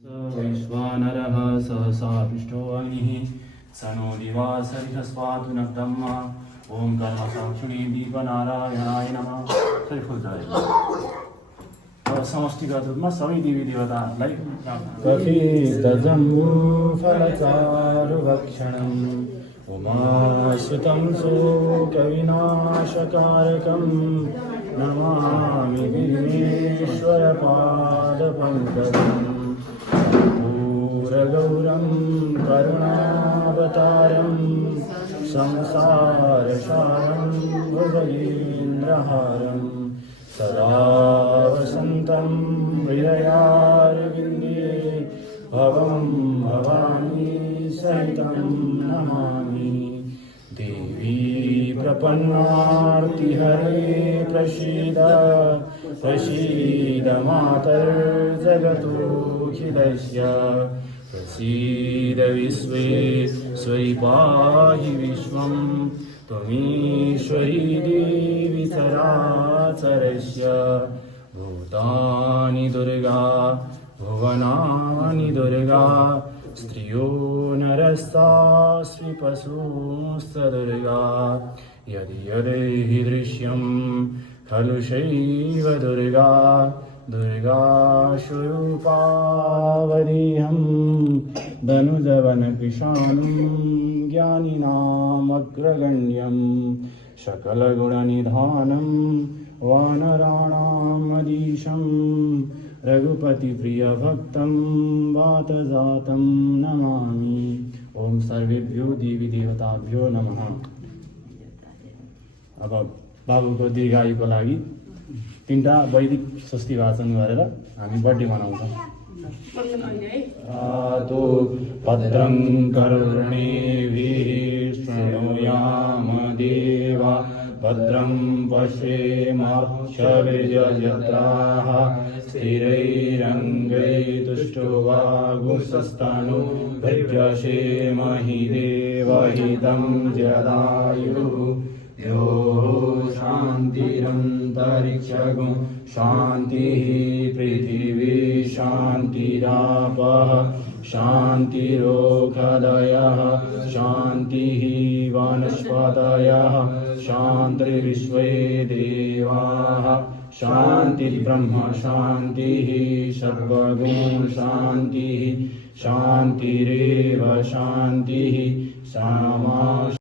वैश्वानरः सहसा पृष्ठो अग्निः स नो दिवा सरितस्वातु न ब्रह्मा ओं कर्मसाक्षिणे दीपनारायणाय नमः। समष्टिगत रूपमा सबै देवी देवताहरूलाई कपितजम्बूफलचारुभक्षणम् उमाश्रितं शोकविनाशकारकं नमामि विघ्नेश्वरपादपङ्कजम् पूरगौरं करुणावतारं संसारसारं भुजगेन्द्रहारं सदा वसन्तं हृदयारविन्दे भवं भवानी सहितं नमामि। देवी प्रपन्नार्तिहरे प्रसीद प्रसीद मातर्जगतोऽखिलस्य प्रसीद विश्वेश्वरि पाहि विश्वं त्वमीश्वरी देवी चराचरस्य भूतानि दुर्गा भुवनानि दुर्गा स्त्रियो नरस्तास्वि पशूंश्च दुर्गा यदि यदि दृश्यं खलु शैव दुर्गा दुर्गा स्वरूपावदेहं धनुजवनकृशानं ज्ञानिनामग्रगण्यं सकलगुणनिधानं वानराणामधीशं रघुपतिप्रियभक्तं वातजातं नमामि। ओम सर्वेभ्यो देवी देवताभ्यो नमः। अब बाबुको दीर्घायुको लागि तीनटा वैदिक स्वस्ति वाचन गरेर हामी बर्थडे मनाउँछौँ। आतो भद्रं कर्णेभिः शृणुयाम देवा भद्रं पश्येमाक्षभिर्यजत्राः स्थिरैरङ्गैस्तुष्टुवागुंसस्तनूभिर्यसेमहि देवहितं जदायुः यो शान्तिरन्तरिक्षगुं शान्तिः पृथिवी शान्तिरापः शान्तिरोषधयः शान्तिः वनस्पतयः शान्तिर्विश्वे देवाः शान्तिर्ब्रह्म शान्तिः सर्वगुण शान्तिः शान्तिरेव शान्तिः सामा